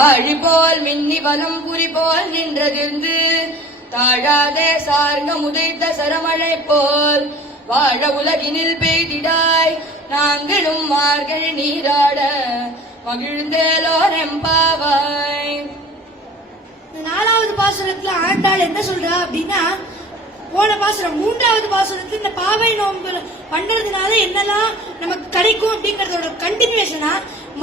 ஆழிபோல் மின்னி வலம் போல் நின்றதிருந்து தாழாதே சார்ந்த முதைத்த சரமழை போல் வாழ உலகினில் பெய்திடாய் நாங்களும் மார்கள் நீராட மகிழ்ந்தேலோ நெம்பாவாய் நாலாவது பாசுரத்துல ஆண்டாள் என்ன சொல்றா அப்படின்னா போன பாசுரம் மூன்றாவது பாசுரத்துல இந்த பாவை நோம்பு பண்றதுனால என்னெல்லாம் நமக்கு கிடைக்கும் அப்படிங்கறதோட கண்டினியூஷனா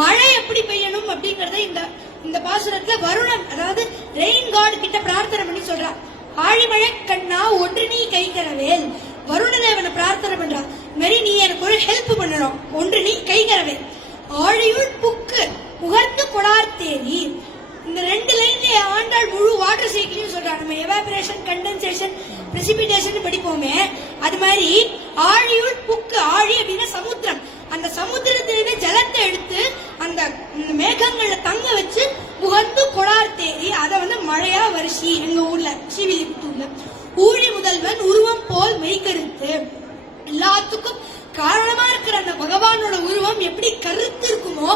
மழை எப்படி பெய்யணும் அப்படிங்கறத இந்த இந்த பாசுரத்துல வருணன் அதாவது ரெயின் காட் கிட்ட பிரார்த்தனை பண்ணி சொல்றான் ஆழிமழை கண்ணா ஒன்று நீ கை கரவேல் வருணதேவனை பிரார்த்தனை பண்றான் மாரி நீ எனக்கு ஒரு ஹெல்ப் பண்ணணும் ஒன்று நீ கை கரவேல் ஆழியுள் புக்கு புகர்ந்து கொடார் தேதி இந்த ரெண்டு லைன்ல ஆண்டாள் முழு வாட்டர் சைக்கிள்னு சொல்றாங்க நம்ம எவாபரேஷன் கண்டென்சேஷன் பிரசிபிடேஷன் படிப்போமே அது மாதிரி ஆழியுள் பழையா வரிசி எங்க ஊர்ல ஸ்ரீவில்லிபுத்தூர்ல ஊழி முதல்வன் உருவம் போல் மெய்கருத்து எல்லாத்துக்கும் காரணமா இருக்கிற அந்த பகவானோட உருவம் எப்படி கருத்து இருக்குமோ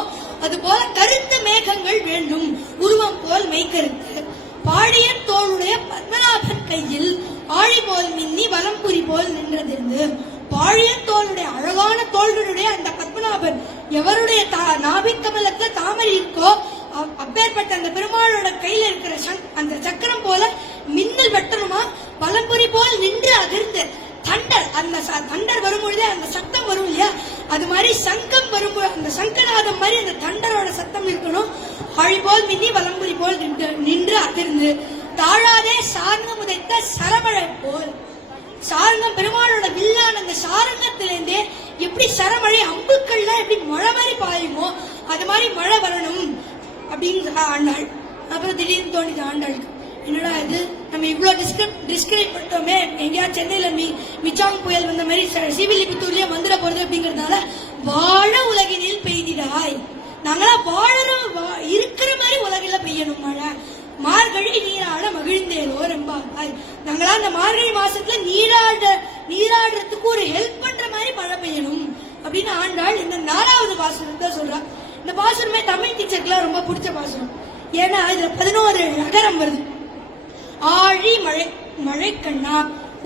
அது போல கருத்த மேகங்கள் வேண்டும் உருவம் போல் மெய்கருத்து பாடியன் தோளுடைய பத்மநாபன் கையில் ஆழி போல் மின்னி வலம்புரி போல் நின்றதிருந்து பாழியன் தோளுடைய அழகான தோள்களுடைய அந்த பத்மநாபன் எவருடைய நாபிக்கமலத்துல தாமரை இருக்கோ செய்யப்பட்ட அந்த பெருமாளோட கையில இருக்கிற அந்த சக்கரம் போல மின்னல் வெட்டணுமா பலம்புரி போல் நின்று அதிர்ந்து தண்டர் அந்த தண்டர் வரும்பொழுதே அந்த சத்தம் வரும் இல்லையா அது மாதிரி சங்கம் வரும்போது அந்த சங்கநாதம் மாதிரி அந்த தண்டரோட சத்தம் இருக்கணும் அழி போல் மின்னி வலம்புரி போல் நின்று நின்று அதிர்ந்து தாழாதே சாரங்கம் உதைத்த சரமழை போல் சாரங்கம் பெருமாளோட வில்லான அந்த சாரங்கத்திலிருந்தே எப்படி சரமழை அம்புக்கள்லாம் எப்படி மழை மாதிரி பாயுமோ அது மாதிரி மழை வரணும் அப்படின்னு ஆண்டாள் அப்புறம் திடீர்னு தோணுது ஆண்டாளுக்கு என்னடா இது நம்ம இவ்வளோ டிஸ்கிரிப் டிஸ்கிரைப் பண்ணிட்டோமே எங்கேயாவது சென்னையில் மி மிச்சாங் புயல் வந்த மாதிரி சிவிலிபுத்தூர்லேயே வந்துட போகிறது அப்படிங்கறதுனால வாழ உலகினில் பெய்திடாய் நாங்களாம் வாழற இருக்கிற மாதிரி உலகில் பெய்யணும் மழை மார்கழி நீராட மகிழ்ந்தேரோ ரொம்ப நாங்களா அந்த மார்கழி மாசத்துல நீராட நீராடுறதுக்கு ஒரு ஹெல்ப் பண்ற மாதிரி மழை பெய்யணும் அப்படின்னு ஆண்டாள் இந்த நாலாவது வாசகத்தை சொல்றா இந்த பாசனமே தமிழ் டீச்சருக்குலாம் ரொம்ப பிடிச்ச பாசனம் ஏன்னா இதுல பதினோரு நகரம் வருது ஆழி மழை மழை கண்ணா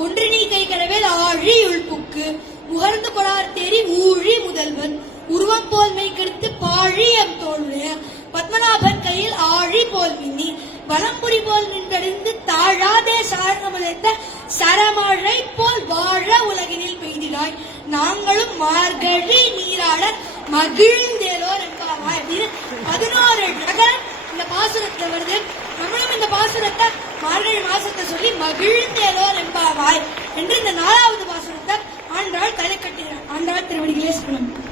ஒன்று நீ கை கடவேல் ஆழி உள்புக்கு உகர்ந்து கொடார் தேறி ஊழி முதல்வன் உருவம் போல் கெடுத்து பாழி எம் தோல்வைய பத்மநாபன் கையில் ஆழி போல் மின்னி வரம்புரி போல் நின்றடைந்து தாழாதே சாரணமடைந்த சரமழை போல் வாழ உலகினில் பெய்திடாய் நாங்களும் மார்கழி நீராட மகிழ்ந்து இந்த பாசுரத்துல வருது நம்மளும் இந்த பாசுரத்தை மார்கழி மாசத்தை சொல்லி மகிழ்ந்தேலோர் என்பாவாய் என்று இந்த நாலாவது பாசுரத்தை ஆண்டாள் கதை கட்டுகிறார் ஆண்டாள் திருவடிகளே சொல்லணும்